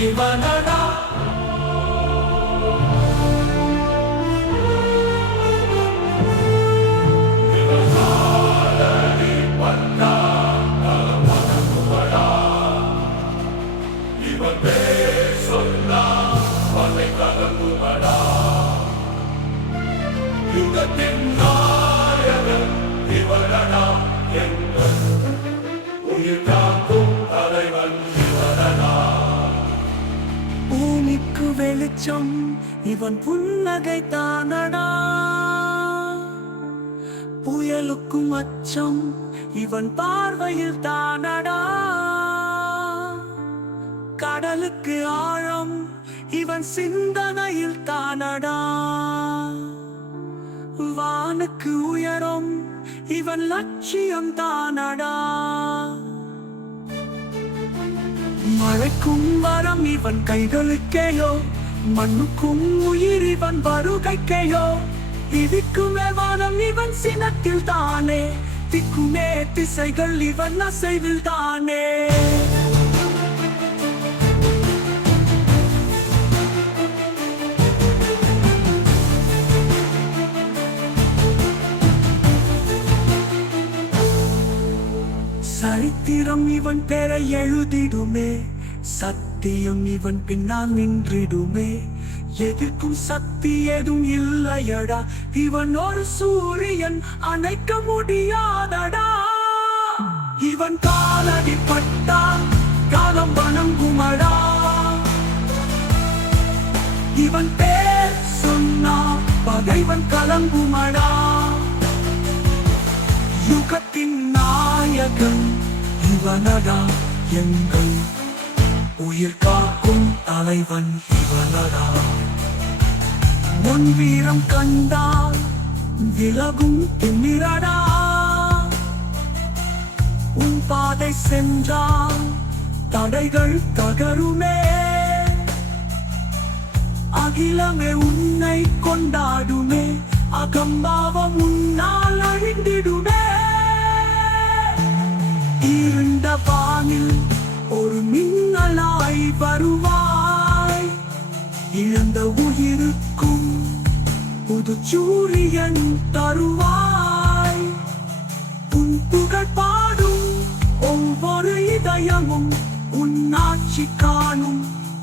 இவனடா இவன் பேர் சொன்னா பதை கலங்குமடா யுகத்தின் நாயகன் இவனடா எங்கள் உயிர் காக்கும் தலைவன் இவனடா பூமிக்கு வெளிச்சம் இவன் புன்னகை தானடா புயலுக்கும் அச்சம் இவன் பார்வையில் தானடா கடலுக்கு ஆழம் இவன் சிந்தனையில் தானடா வானுக்கு உயரம் இவன் லட்சியம் தானடா மழைக்கும் வரம் இவன் கைகளுக்கேயோ மண்ணுக்கும் உயிர் இவன் வருகைக்கேயோ இதுக்குமே வானம் இவன் சினத்தில் தானே திக்குமே திசைகள் இவன் அசைவில் தானே சரித்திரம் இவன் பெற எழுதிடுமே சத்தியம் இவன் பின்னால் நின்றிடுமே எதிர்க்கும் சக்தி எதுவும் இல்லையடா இவன் ஒரு சூரியன் அணைக்க முடியாதடா இவன் காலடி பட்டா காலம் வணங்குமடா இவன் பேர் சொன்னா பகைவன் கலங்குமடா யுகத்தின் நாயகன் இவனடா எங்கள் உயிர் காக்கும் தலைவன் இவனடா உன் வீரம் கண்டால் விலகும் திமிரடா உன் பாதை சென்றால் தடைகள் தகருமே அகிலமே உன்னை கொண்டாடுமே அகம்பாவம் உன்னால் அழிந்திடுமே இருண்ட வானில் ஒரு மின்னலாய் வருவாய் இழந்த உயிருக்கும் புது சூரியன் தருவாய் உன் புகழ் பாடும் ஒவ்வொரு இதயமும் உன் ஆட்சி காணும்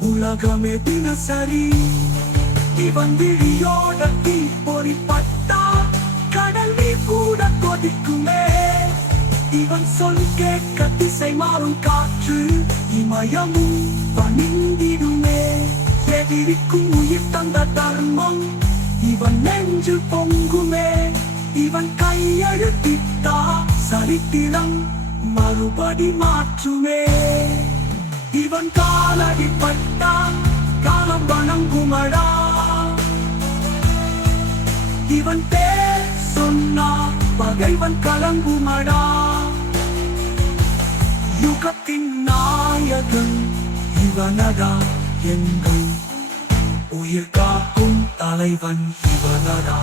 உலகமே தினசரி இவன் விழியோட தீ பொறிப்பட்டா கடல் நீ கூட கொதிக்குமே இவன் சொல் கேட்க திசை மாறும் காற்று இமயமும் பணிந்திடுமே எதிரிக்கும் உயிர் தந்த தர்மம் இவன் நெஞ்சு பொங்குமே இவன் கையெழுத்திட்டா சரித்திரம் மறுபடி மாற்றுமே இவன் காலடி பட்டா காலம் வணங்குமடா இவன் பேர் சொன்னா பகைவன் கலங்குமடா யுகத்தின் நாயகன் இவனடா எங்கள் உயிர் காக்கும் தலைவன் இவனடா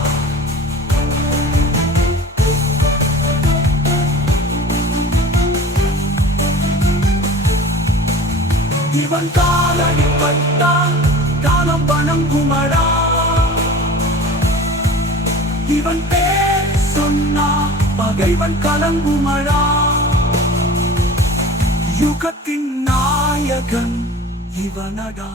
இவன் காலடி பட்டா காலம் வணங்குமடா இவன் பேர் சொன்னா பகைவன் கலங்குமடா யுகத்தின் நாயகன் இவனடா